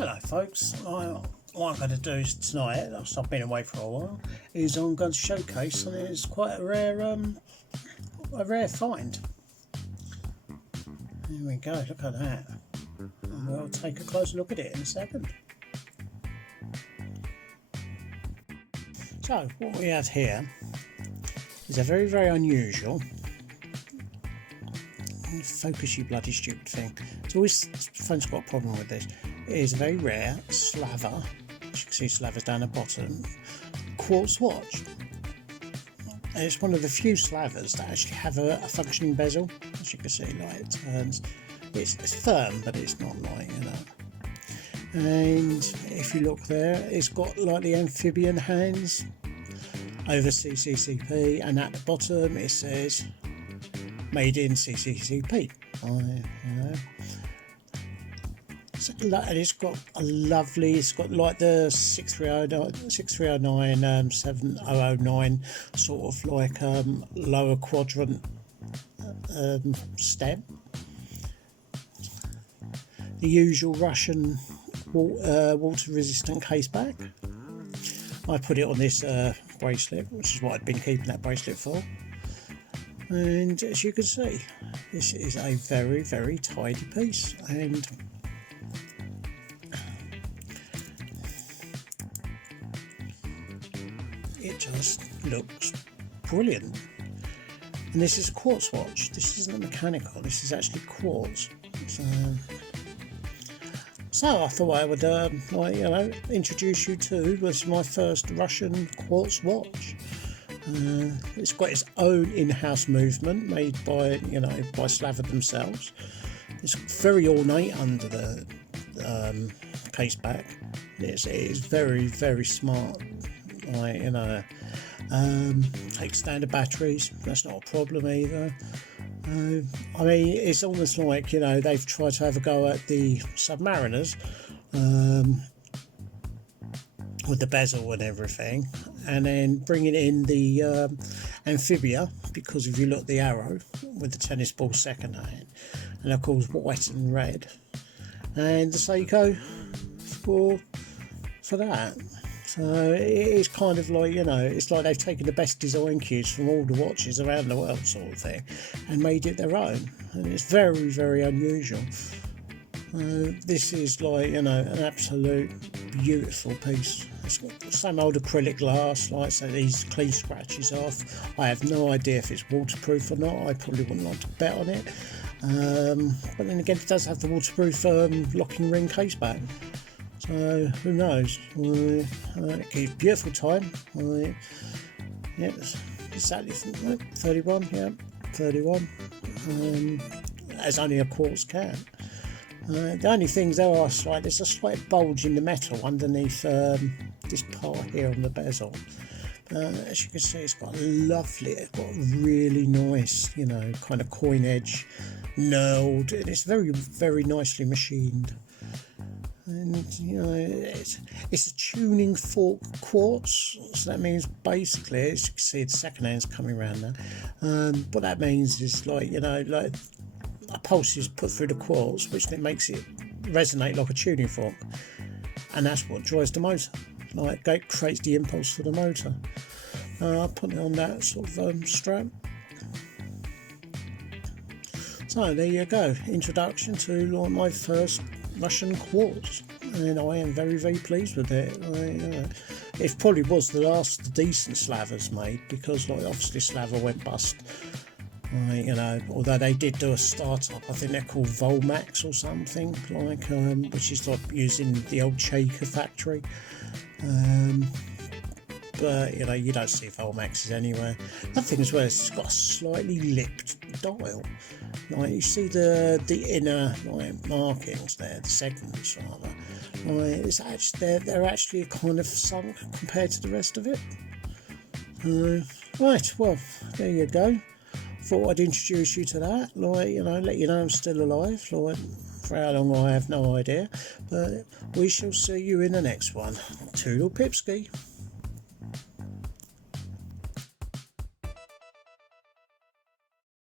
Hello folks, what I'm going to do tonight, after I've been away for a while, is I'm going to showcase something that's quite a rare find. There we go, look at that. And we'll take a closer look at it in a second. So, what we have here is a very unusual, focus you bloody stupid thing. It's always, phone's got a problem with this. It is a very rare slaver, as you can see slavers down the bottom, quartz watch. And it's one of the few slavers that actually have a functioning bezel. As you can see, like it turns, it's firm, but it's not like, you know. And if you look there, it's got like the amphibian hands over CCCP, and at the bottom it says made in CCCP. You know. So, and it's got a lovely, it's got like the 6309 7009 sort of like lower quadrant stem. The usual Russian water resistant case back. I put it on this bracelet, which is what I'd been keeping that bracelet for. And as you can see, this is a very tidy piece, and it just looks brilliant. And this is a quartz watch. This isn't a mechanical, this is actually quartz. So I thought I would introduce you to, this is my first Russian quartz watch. It's got its own in-house movement made by by Slaver themselves. It's very ornate under the case back. It is very smart. Takes standard batteries. That's not a problem either. I mean, it's almost like they've tried to have a go at the Submariners with the bezel and everything, and then bringing in the amphibia, because if you look at the arrow with the tennis ball second hand, and of course white and red, and the Seiko for that. So it's kind of like, it's like they've taken the best design cues from all the watches around the world sort of thing and made it their own, and it's very unusual. This is like, an absolute beautiful piece. It's got some old acrylic glass, like, so these clean scratches off. I have no idea if it's waterproof or not. I probably wouldn't like to bet on it. But then again, it does have the waterproof locking ring case back. So who knows? It keeps beautiful time. Yeah, exactly 31. Yeah, 31. As only a quartz can. The only things there are there's a slight bulge in the metal underneath this part here on the bezel. As you can see, it's got it's got really nice, kind of coin edge, knurled, and it's very nicely machined. And it's a tuning fork quartz, so that means basically, as you can see, the second hand's coming around now. What that means is like a pulse is put through the quartz, which then makes it resonate like a tuning fork, and that's what drives the motor. Like it creates the impulse for the motor. I'll put it on that sort of strap. So there you go, introduction to my first Russian quartz, and I am very pleased with it. It probably was the last decent slavers made, because obviously Slaver went bust. Although they did do a start-up, I think they're called Volmax or something, which is like using the old Shaker factory. But you don't see Volmaxes anywhere. Another thing as well is it's got a slightly lipped dial. You see the inner markings there, the segments rather. It's actually they're actually kind of sunk compared to the rest of it. Right, well, there you go. Thought I'd introduce you to that, let you know I'm still alive. For how long I have no idea, but we shall see you in the next one. Toodle pipski.